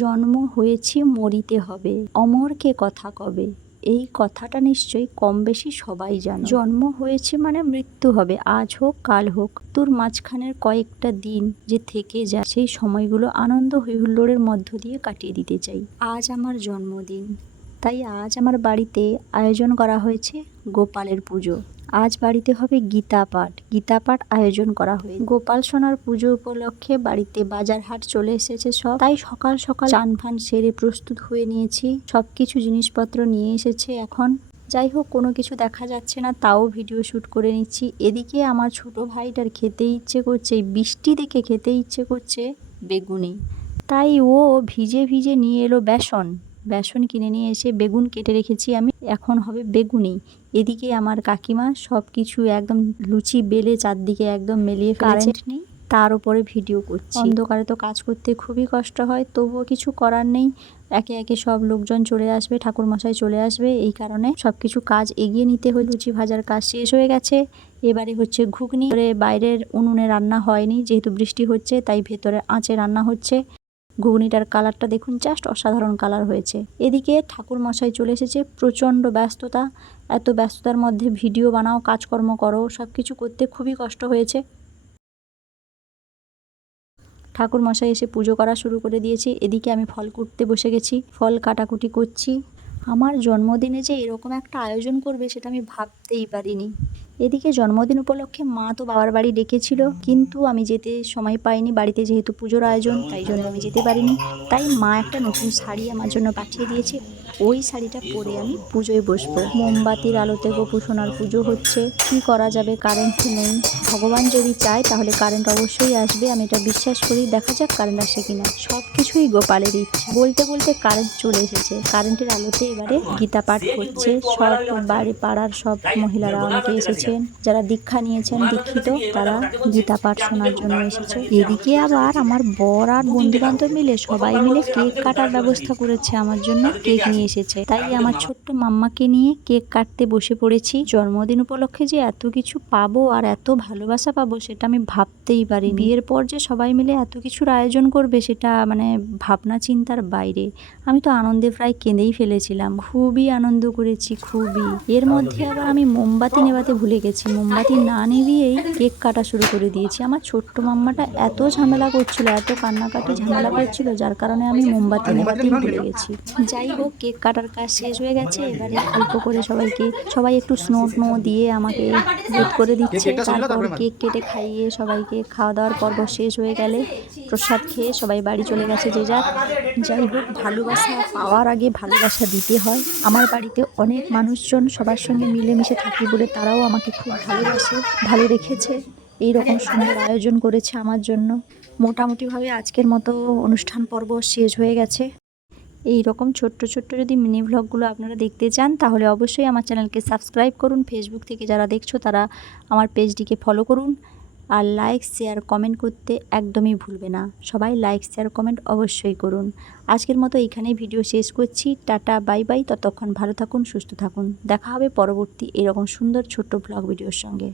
জন্ম হয়েছি মরিতে হবে, অমরকে কথা কবে। এই কথাটা নিশ্চয়ই কম বেশি সবাই জানো। জন্ম হয়েছে মানে মৃত্যু হবে, আজ হোক কাল হোক। তোর মাঝখানের কয়েকটা দিন যে থেকে যায়, সেই সময়গুলো আনন্দ হৈহুল্লোড়ের মধ্য দিয়ে কাটিয়ে দিতে চাই। আজ আমার জন্মদিন, তাই আজ আমার বাড়িতে আয়োজন করা হয়েছে গোপালের পুজো। আজ বাড়িতে হবে গীতা পাঠ আয়োজন করা হয়েছে। গোপাল সোনার পুজো উপলক্ষে বাড়িতে বাজার হাট চলে এসেছে সব, তাই সকাল সকাল চান ফান সেরে প্রস্তুত হয়ে নিয়েছি। সবকিছু জিনিসপত্র নিয়ে এসেছে এখন। যাই হোক, কোনো কিছু দেখা যাচ্ছে না, তাও ভিডিও শ্যুট করে নিচ্ছি। এদিকে আমার ছোট ভাইটার খেতে ইচ্ছে করছে, এই বৃষ্টি দেখে খেতে ইচ্ছে করছে বেগুনি। তাই ও ভিজে ভিজে নিয়ে এলো বেসন কিনে নিয়ে এসে বেগুন কেটে রেখেছি আমি, এখন হবে বেগুনি। এদিকে আমার কাকিমা সব কিছু একদম লুচি বেলে চারদিকে একদম মেলিয়ে ফেলেছে। কারেন্ট নেই, তার উপরে ভিডিও করছি। অন্ধকারে তো কাজ করতে খুবই কষ্ট হয়, তবুও কিছু করার নেই। একে একে সব লোকজন চলে আসবে, ঠাকুরমশাই চলে আসবে, এই কারণে সব কিছু কাজ এগিয়ে নিতে হয়। লুচি ভাজার কাজ শেষ হয়ে গেছে, এবারে হচ্ছে ঘুগনি। বাইরের উনুনে রান্না হয়নি, যেহেতু বৃষ্টি হচ্ছে, তাই ভেতরে আঁচে রান্না হচ্ছে। ঘুগনিটার কালারটা দেখুন, জাস্ট অসাধারণ কালার হয়েছে। এদিকে ঠাকুর মশাই চলে এসেছে, প্রচণ্ড ব্যস্ততা। এত ব্যস্ততার মধ্যে ভিডিও বানাও, কাজকর্ম করো, সব কিছু করতে খুবই কষ্ট হয়েছে। ঠাকুর মশাই এসে পুজো করা শুরু করে দিয়েছে। এদিকে আমি ফল কুটতে বসে গেছি, ফল কাটাকুটি করছি। আমার জন্মদিনে যে এরকম একটা আয়োজন করবে সেটা আমি ভাবতেই পারিনি। এদিকে জন্মদিন উপলক্ষে মা তো বাবার বাড়ি ডেকেছিল, কিন্তু আমি যেতে সময় পাইনি। বাড়িতে যেহেতু পুজোর আয়োজন, তাই জন্য আমি যেতে পারিনি। তাই মা একটা নতুন শাড়ি আমার জন্য পাঠিয়ে দিয়েছে, ওই শাড়িটা পরে আমি পুজোয় বসবো। মোমবাতির আলোতে গোপু সোনার পুজো হচ্ছে। কি করা যাবে, কারেন্ট নেই। ভগবান যদি চায় তাহলে কারেন্ট অবশ্যই আসবে, আমি এটা বিশ্বাস করি। দেখা যাক কারেন্ট আসে কিনা। সব কিছুই গোপালের ইচ্ছা। বলতে বলতে কারেন্ট চলে এসেছে। কারেন্টের আলোতে এবারে গীতা পাঠ হচ্ছে। সব বাড়ি পাড়ার সব মহিলারা অনেকে এসেছেন, যারা দীক্ষা নিয়েছেন, দীক্ষিত, তারা গীতা পাঠ শোনার জন্য এসেছে। এদিকে আবার আমার বর আর বন্ধু বান্ধব মিলে সবাই মিলে কেক কাটার ব্যবস্থা করেছে, আমার জন্য কেক নিয়ে এসেছে। তাই আমার ছোট্ট মাম্মাকে নিয়ে কেক কাটতে বসে পড়েছি। জন্মদিন উপলক্ষে যে এত কিছু পাবো আর এত ভালোবাসা পাবো সেটা আমি ভাবতেই পারিনি। বিয়ের পর যে সবাই মিলে এত কিছুর আয়োজন করবে সেটা মানে ভাবনা চিন্তার বাইরে। আমি তো আনন্দে প্রায় কেঁদেই ফেলেছিলাম। খুবই আনন্দ করেছি, খুবই। এর মধ্যে আবার আমি মোমবাতি নেভাতে ভুলে গেছি, মোমবাতি না নিভিয়েই কেক কাটা শুরু করে দিয়েছি। আমার ছোট্ট মাম্মাটা এত ঝামেলা করছিল, এত কান্নাকাটি ঝামেলা করছিল, যার কারণে আমি মোমবাতি নেভাতেই ভুলে গেছি। যাই হোক, কেক কাটার কাজ শেষ হয়ে গেছে। এবারে অল্প করে সবাই একটু স্নো দিয়ে আমাকে হেল্প করে দিচ্ছে। তারপর কেক কেটে খাইয়ে সবাইকে খাওয়া দাওয়ার পর্ব শেষ হয়ে গেলে প্রসাদ খেয়ে সবাই বাড়ি চলে গেছে যে যার। যাই হোক, ভালোবাসা পাওয়ার আগে ভালোবাসা দিতে হয়। আমার বাড়িতে অনেক মানুষজন, সবার সঙ্গে মিলেমিশে থাকি বলে তারাও আমাকে খুব ভালোবাসে, ভালো রেখেছে। এইরকম সুন্দর আয়োজন করেছে আমার জন্য। মোটামুটিভাবে আজকের মতো অনুষ্ঠান পর্ব শেষ হয়ে গেছে। এই রকম ছোট্ট যদি মিনি ভ্লগগুলো আপনারা দেখতে চান তাহলে অবশ্যই আমার চ্যানেলকে সাবস্ক্রাইব করুন। ফেসবুক থেকে যারা দেখছো তারা আমার পেজটিকে ফলো করুন। আর লাইক শেয়ার কমেন্ট করতে একদমই ভুলবে না। সবাই লাইক শেয়ার কমেন্ট অবশ্যই করুন। আজকের মতো এইখানেই ভিডিও শেষ করছি। Tata, bye bye. ততক্ষণ ভালো থাকুন, সুস্থ থাকুন। দেখা হবে পরবর্তী এরকম সুন্দর ছোট্ট ভ্লগ ভিডিওর সঙ্গে।